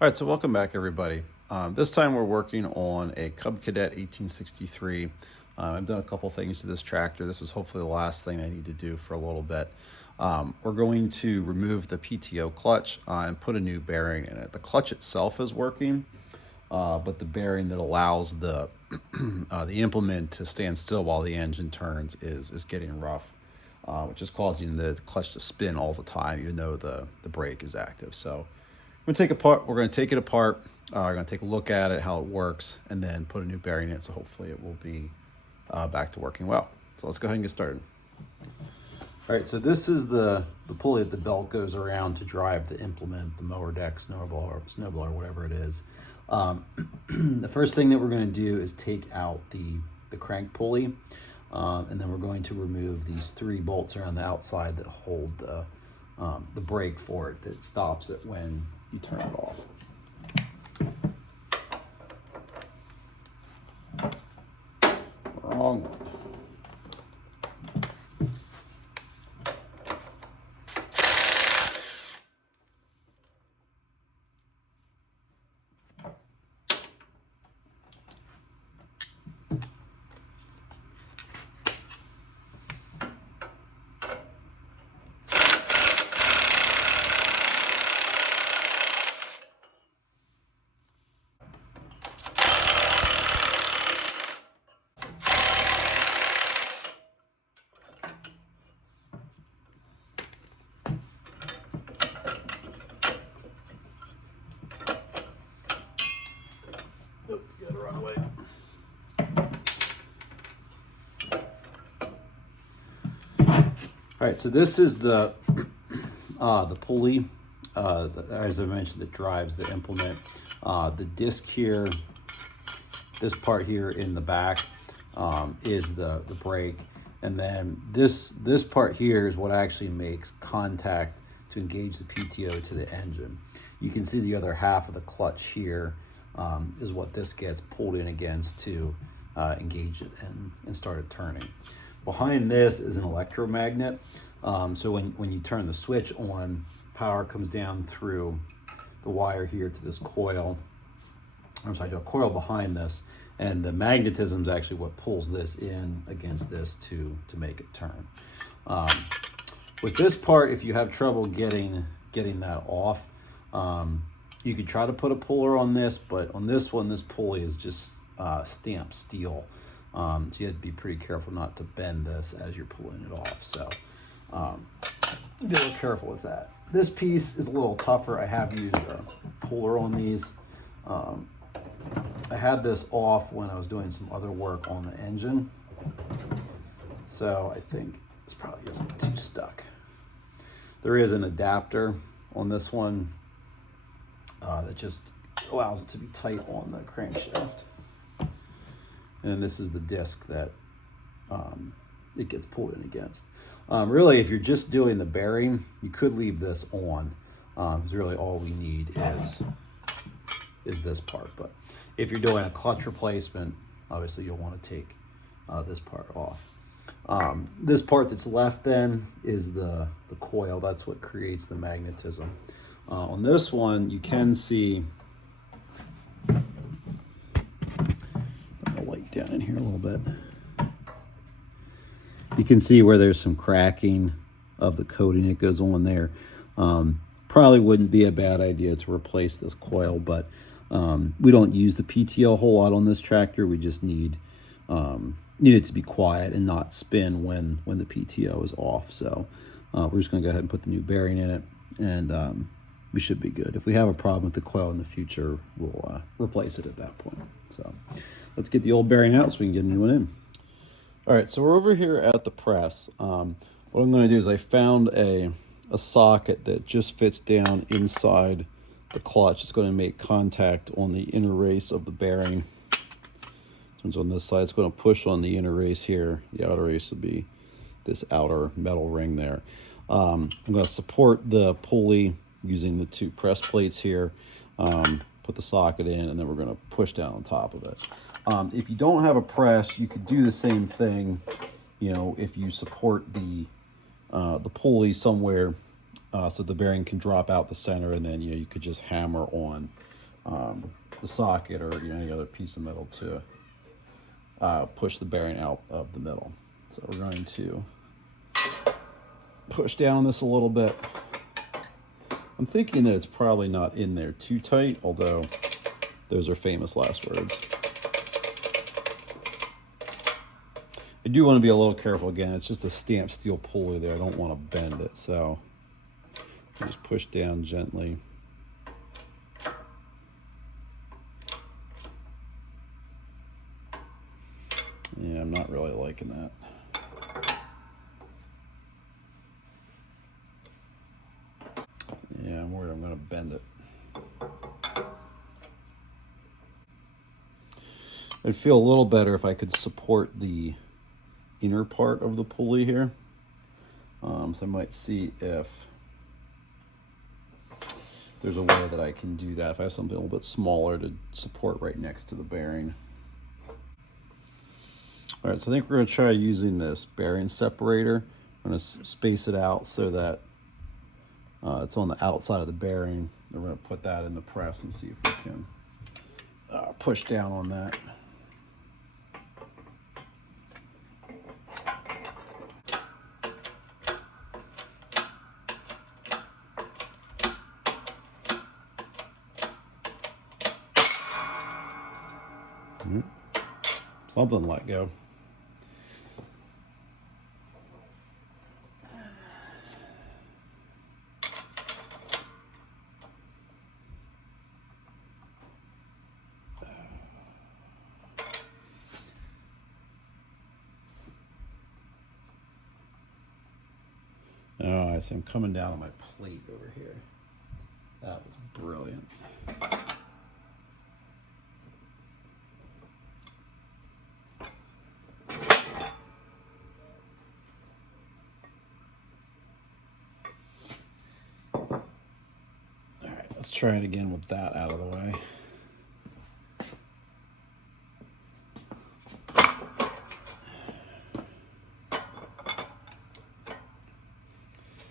All right, so welcome back, everybody. This time we're working on a Cub Cadet 1863. I've done a couple things to this tractor. This is hopefully the last thing I need to do for a little bit. We're going to remove the PTO clutch and put a new bearing in it. The clutch itself is working, but the bearing that allows the the implement to stand still while the engine turns is getting rough, which is causing the clutch to spin all the time, even though the brake is active. So we're going to take it apart. We're going to take a look at it, how it works, and then put a new bearing in it. So hopefully it will be back to working well. So let's go ahead and get started. All right, so this is the pulley that the belt goes around to drive the implement, the mower deck, snowblower, whatever it is. The first thing that we're going to do is take out the crank pulley, and then we're going to remove these 3 bolts around the outside that hold the brake for it, that stops it when you turn it off. Wrong one. All right, so this is the pulley, as I mentioned, that drives the implement. The disc here, this part here in the back, is the brake, and then this part here is what actually makes contact to engage the PTO to the engine. You can see the other half of the clutch here is what this gets pulled in against to engage it and start it turning. Behind this is an electromagnet. So when you turn the switch on, power comes down through the wire here to this coil. I'm sorry, to a coil behind this, and the magnetism is actually what pulls this in against this to make it turn. With this part, if you have trouble getting that off, you could try to put a puller on this, but on this one, this pulley is just stamped steel. So you have to be pretty careful not to bend this as you're pulling it off. So be a little careful with that. This piece is a little tougher. I have used a puller on these. I had this off when I was doing some other work on the engine. So I think this probably isn't too stuck. There is an adapter on this one that just allows it to be tight on the crankshaft. And this is the disc that it gets pulled in against. Really, if you're just doing the bearing, you could leave this on, because really all we need is this part. But if you're doing a clutch replacement, obviously you'll want to take this part off. This part that's left then is the coil. That's what creates the magnetism. On this one, you can see, down in here a little bit. You can see where there's some cracking of the coating that goes on there. Probably wouldn't be a bad idea to replace this coil, but we don't use the PTO a whole lot on this tractor. We just need it to be quiet and not spin when the PTO is off. So we're just going to go ahead and put the new bearing in it, and we should be good. If we have a problem with the coil in the future, we'll replace it at that point. So let's get the old bearing out so we can get a new one in. All right, so we're over here at the press. What I'm going to do is I found a socket that just fits down inside the clutch. It's going to make contact on the inner race of the bearing. It's on this side. It's going to push on the inner race here. The outer race will be this outer metal ring there. I'm going to support the pulley using the 2 press plates here. Put the socket in, and then we're going to push down on top of it. If you don't have a press, you could do the same thing. If you support the pulley somewhere so the bearing can drop out the center, and then you could just hammer on the socket or any other piece of metal to push the bearing out of the middle. So we're going to push down on this a little bit. I'm thinking that it's probably not in there too tight, although those are famous last words. I do want to be a little careful. Again, it's just a stamped steel pulley there. I don't want to bend it, so just push down gently. Yeah, I'm not really liking that. Yeah, I'm worried I'm going to bend it. I'd feel a little better if I could support the inner part of the pulley here. So I might see if there's a way that I can do that, if I have something a little bit smaller to support right next to the bearing. All right, so I think we're going to try using this bearing separator. I'm going to space it out so that it's on the outside of the bearing. We're going to put that in the press and see if we can push down on that. Something let go. Oh, I see. I'm coming down on my plate over here. That was brilliant. Let's try it again with that out of the way.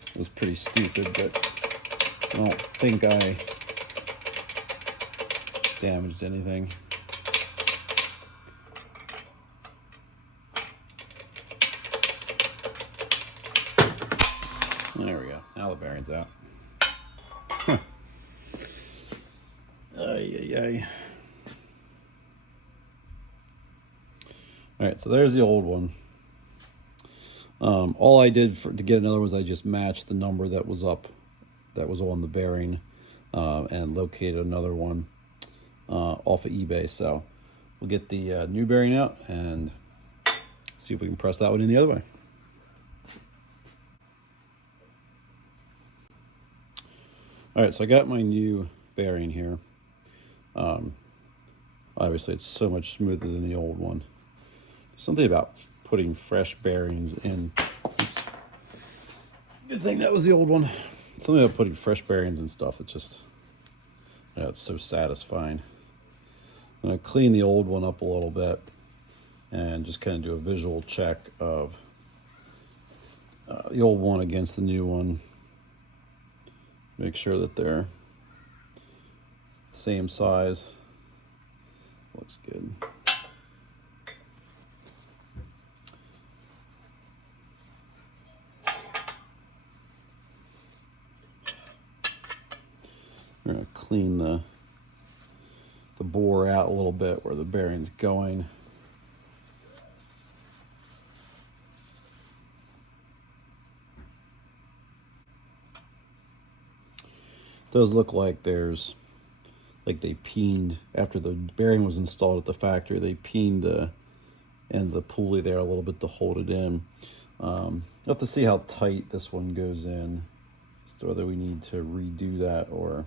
It was pretty stupid, but I don't think I damaged anything. There we go. Now the bearing's out. Ay. All right, so there's the old one. All I did to get another was I just matched the number that was up, that was on the bearing, and located another one off of eBay. So we'll get the new bearing out and see if we can press that one in the other way. All right, so I got my new bearing here. Obviously it's so much smoother than the old one. Something about putting fresh bearings in. Oops. Good thing that was the old one. Something about putting fresh bearings and stuff that just, it's so satisfying. I'm going to clean the old one up a little bit and just kind of do a visual check of the old one against the new one. Make sure that they're same size. Looks good. We're going to clean the bore out a little bit where the bearing's going. It does look like there's, like they peened, after the bearing was installed at the factory, they peened the end of the pulley there a little bit to hold it in. We'll have to see how tight this one goes in, so whether we need to redo that or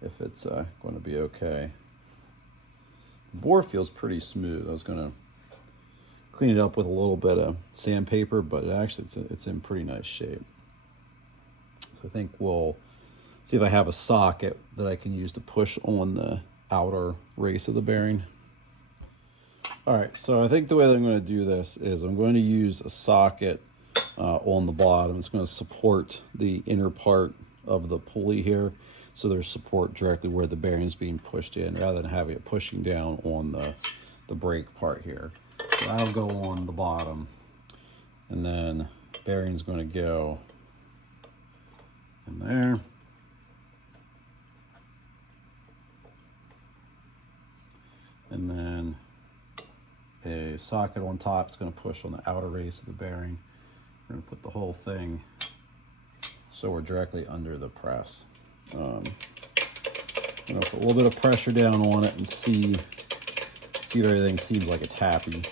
if it's going to be okay. The bore feels pretty smooth. I was going to clean it up with a little bit of sandpaper, but actually it's in pretty nice shape. So I think we'll see if I have a socket that I can use to push on the outer race of the bearing. All right, so I think the way that I'm going to do this is I'm going to use a socket on the bottom. It's going to support the inner part of the pulley here. So there's support directly where the bearing is being pushed in rather than having it pushing down on the brake part here. So that'll go on the bottom. And then bearing's going to go in there. And then a socket on top is going to push on the outer race of the bearing. We're going to put the whole thing so we're directly under the press. I'm going to put a little bit of pressure down on it and see if everything seems like it's happy.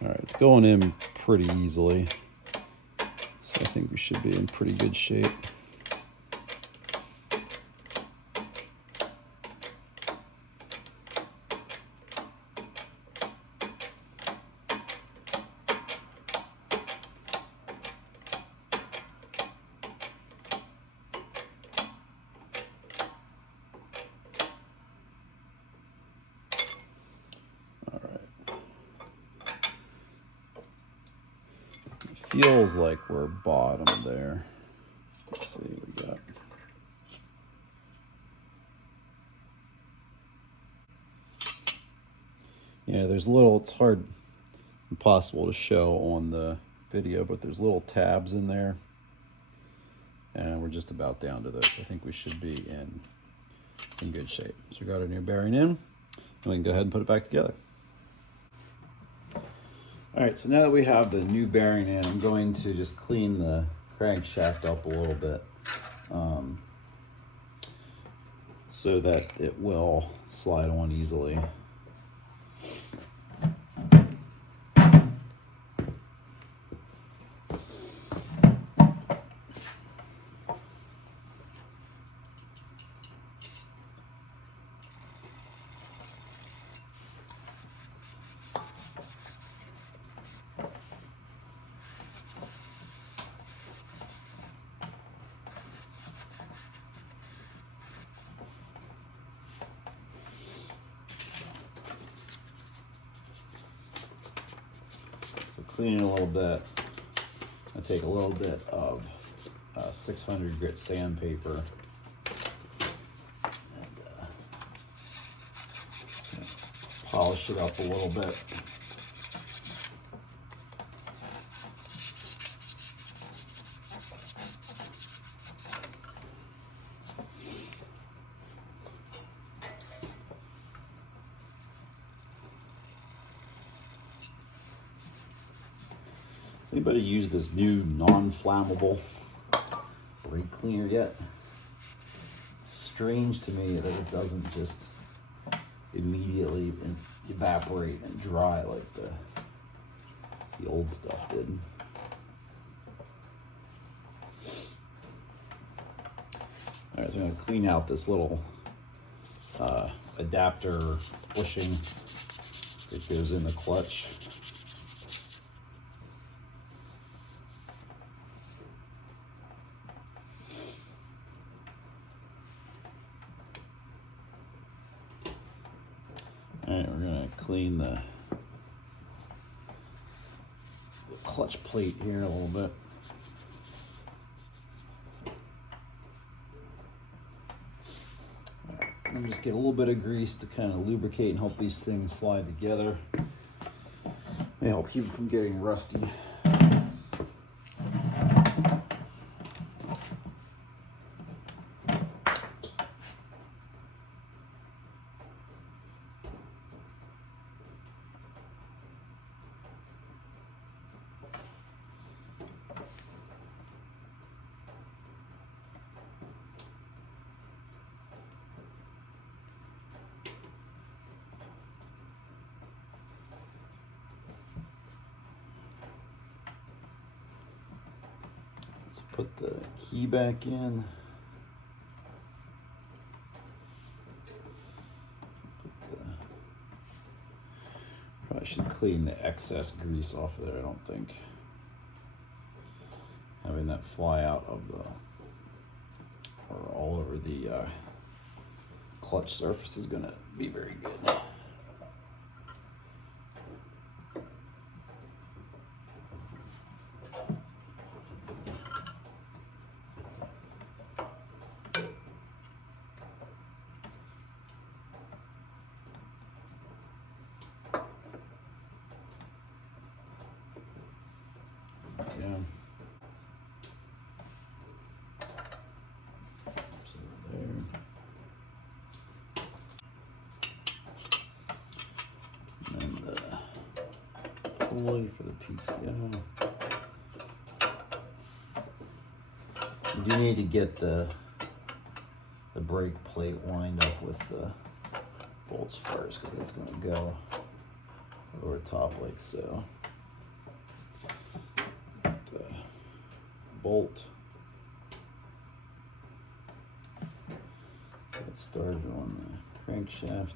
All right, it's going in pretty easily, so I think we should be in pretty good shape. Feels like we're bottom there. Let's see what we got. Yeah, there's little, it's hard, impossible to show on the video, but there's little tabs in there. And we're just about down to this. I think we should be in good shape. So we got our new bearing in, and we can go ahead and put it back together. All right, so now that we have the new bearing in, I'm going to just clean the crankshaft up a little bit so that it will slide on easily. Cleaning a little bit, I take a little bit of 600 grit sandpaper and polish it up a little bit. Anybody use this new non-flammable brake cleaner yet? It's strange to me that it doesn't just immediately evaporate and dry like the old stuff did. All right, so I'm going to clean out this little adapter bushing that goes in the clutch. All right, we're going to clean the clutch plate here a little bit. All right, and just get a little bit of grease to kind of lubricate and help these things slide together. May help keep them from getting rusty. put the key back in. Probably should clean the excess grease off of there. I don't think having that fly out of the, or all over the clutch surface is gonna be very good. Pulley for the PTO. You do need to get the brake plate lined up with the bolts first, because it's going to go over top like so. The bolt. Get started on the crankshaft.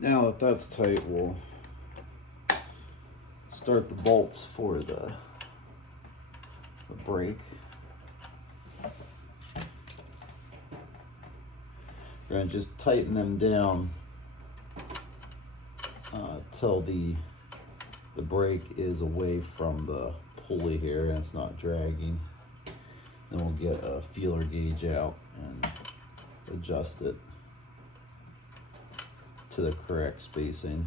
Now that that's tight, we'll start the bolts for the brake. We're going to just tighten them down till the brake is away from the pulley here and it's not dragging. Then we'll get a feeler gauge out and adjust it to the correct spacing.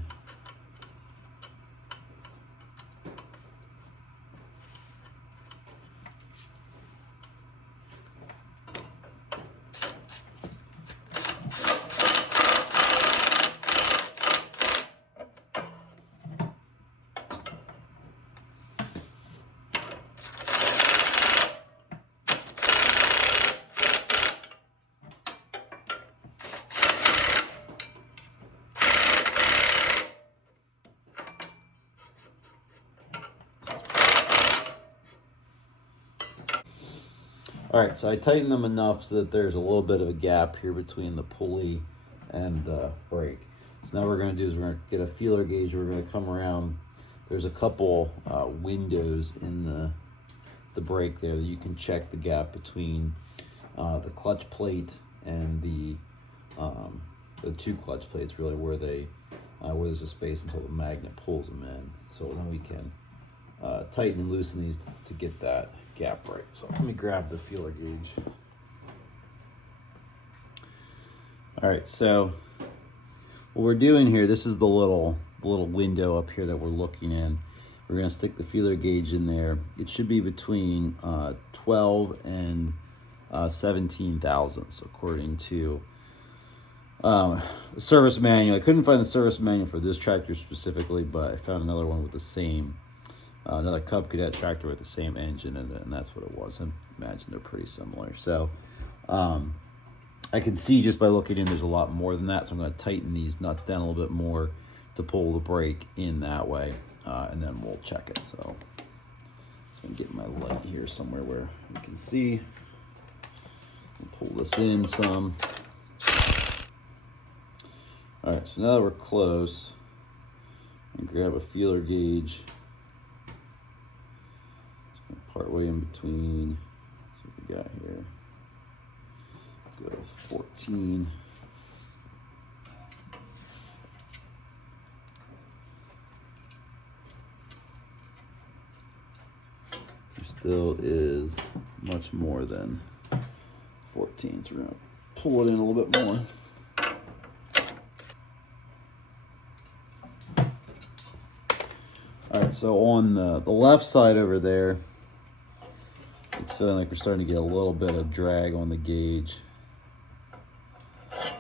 All right, so I tightened them enough so that there's a little bit of a gap here between the pulley and the brake. So now what we're gonna do is we're gonna get a feeler gauge. We're gonna come around. There's a couple windows in the brake there that you can check the gap between the clutch plate and the two clutch plates, really, where there's a space until the magnet pulls them in. So then we can tighten and loosen these to get that gap right. So let me grab the feeler gauge. All right, so what we're doing here, this is the little window up here that we're looking in. We're going to stick the feeler gauge in there. It should be between 12 and 17 thousandths according to the service manual. I couldn't find the service manual for this tractor specifically, but I found another one with the same another Cub Cadet tractor with the same engine in it, and that's what it was. I imagine they're pretty similar. So I can see just by looking in there's a lot more than that, so I'm going to tighten these nuts down a little bit more to pull the brake in that way, and then we'll check it. So I'm going to get my light here somewhere where you can see. Pull this in some. All right, so now that we're close, I'm going to grab a feeler gauge. Partway in between, see what we got here. Go to 14. There still is much more than 14, so we're gonna pull it in a little bit more. All right, so on the left side over there, feeling like we're starting to get a little bit of drag on the gauge.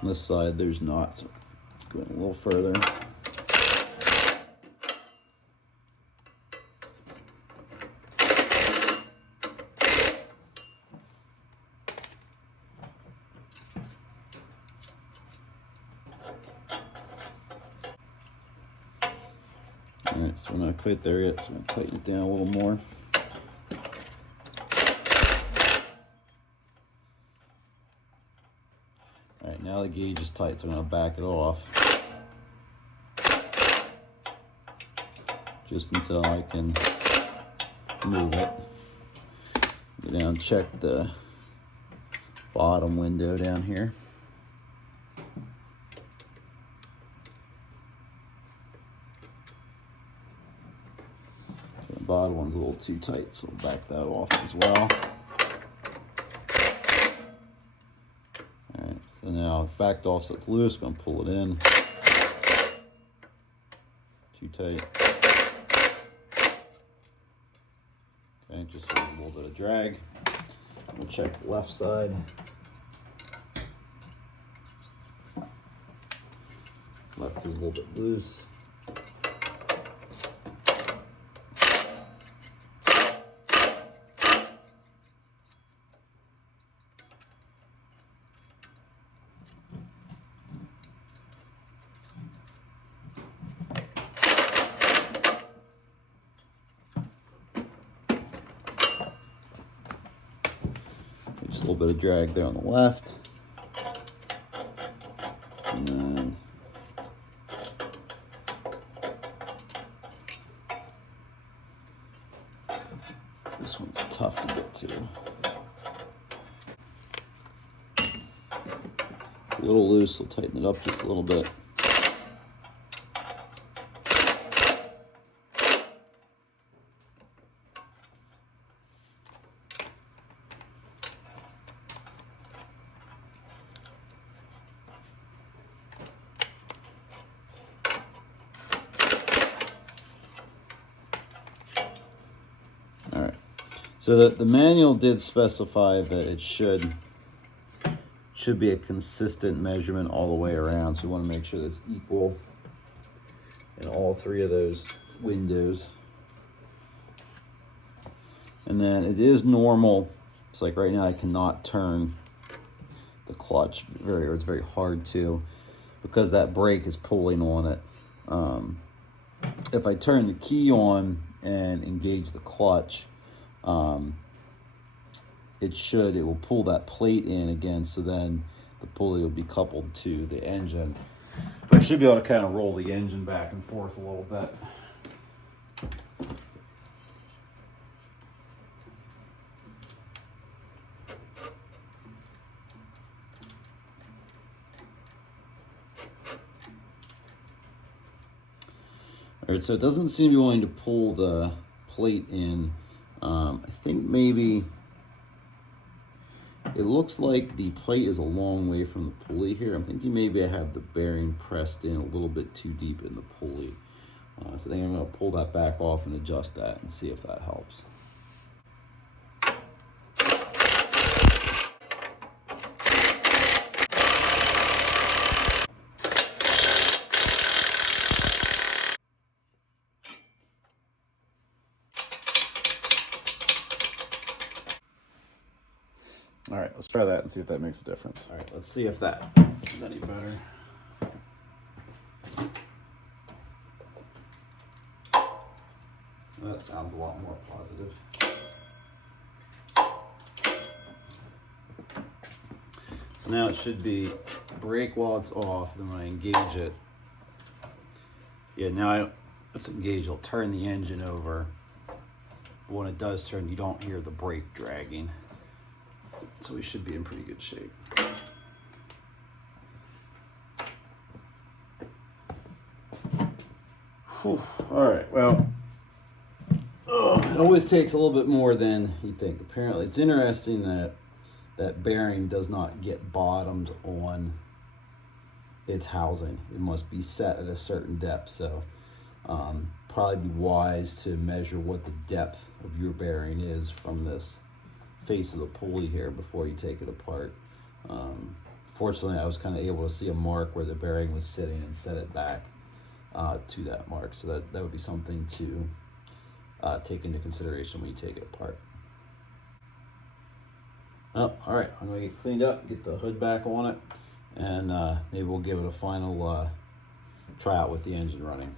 On this side, there's not, so going a little further. All right, so we're not quite there yet, so I'm going to tighten it down a little more. All right, now the gauge is tight, so I'm going to back it off just until I can move it. Go down, check the bottom window down here. The bottom one's a little too tight, so we'll back that off as well. Alright, so now it's backed off so it's loose, I'm going to pull it in. Too tight. Okay, just so there's a little bit of drag. We'll check the left side. Left is a little bit loose. Just a little bit of drag there on the left. And then this one's tough to get to. A little loose, we'll tighten it up just a little bit. So the manual did specify that it should be a consistent measurement all the way around. So we want to make sure that it's equal in all three of those windows. And then it is normal. It's like right now I cannot turn the clutch or it's very hard to, because that brake is pulling on it. If I turn the key on and engage the clutch, it will pull that plate in again, so then the pulley will be coupled to the engine. But I should be able to kind of roll the engine back and forth a little bit. All right, so it doesn't seem to be willing to pull the plate in. I think maybe it looks like the plate is a long way from the pulley here. I'm thinking maybe I have the bearing pressed in a little bit too deep in the pulley. So I think I'm going to pull that back off and adjust that and see if that helps. All right, let's try that and see if that makes a difference. All right, let's see if that is any better. That sounds a lot more positive. So now it should be brake while it's off, then when I engage it. Yeah, now let's engage, I'll turn the engine over. But when it does turn, you don't hear the brake dragging. So we should be in pretty good shape. Whew. All right, well, it always takes a little bit more than you think. Apparently, it's interesting that that bearing does not get bottomed on its housing. It must be set at a certain depth. So probably be wise to measure what the depth of your bearing is from this face of the pulley here before you take it apart. Fortunately, I was kind of able to see a mark where the bearing was sitting and set it back to that mark. So that would be something to take into consideration when you take it apart. Oh, all right, I'm gonna get cleaned up, get the hood back on it, and maybe we'll give it a final try out with the engine running.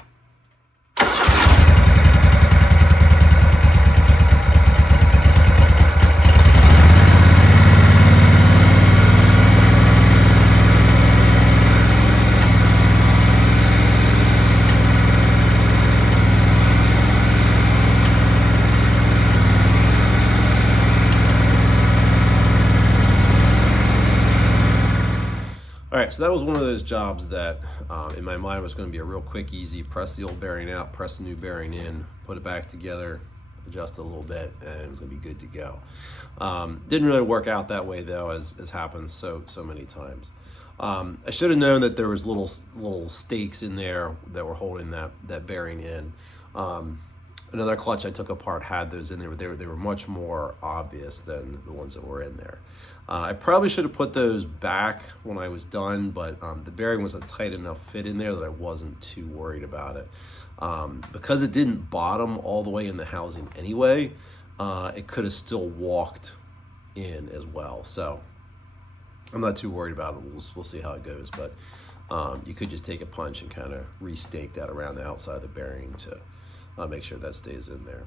All right, so that was one of those jobs that in my mind was going to be a real quick, easy, press the old bearing out, press the new bearing in, put it back together, adjust it a little bit, and it was going to be good to go. Didn't really work out that way though, as happens so many times. I should have known that there was little stakes in there that were holding that bearing in. Another clutch I took apart had those in there, but they were much more obvious than the ones that were in there. I probably should have put those back when I was done, but the bearing was a tight enough fit in there that I wasn't too worried about it. Because it didn't bottom all the way in the housing anyway, it could have still walked in as well. So I'm not too worried about it. We'll see how it goes, but you could just take a punch and kind of re-stake that around the outside of the bearing to make sure that stays in there.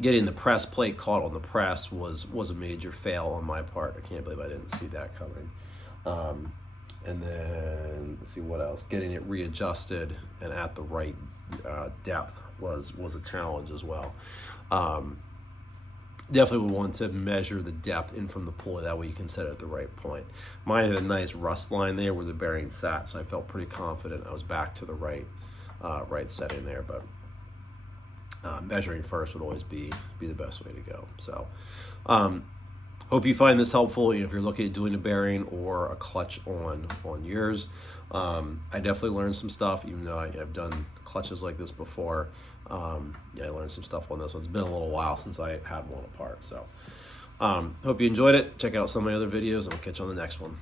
Getting the press plate caught on the press was a major fail on my part. I can't believe I didn't see that coming. And then let's see what else. Getting it readjusted and at the right depth was a challenge as well. Definitely would want to measure the depth in from the pulley, that way you can set it at the right point. Mine had a nice rust line there where the bearing sat, so I felt pretty confident I was back to the right setting there, but measuring first would always be the best way to go. So hope you find this helpful if you're looking at doing a bearing or a clutch on yours. I definitely learned some stuff, even though I've done clutches like this before. Yeah, I learned some stuff on this one. It's been a little while since I had one apart. So hope you enjoyed it. Check out some of my other videos, and I'll catch you on the next one.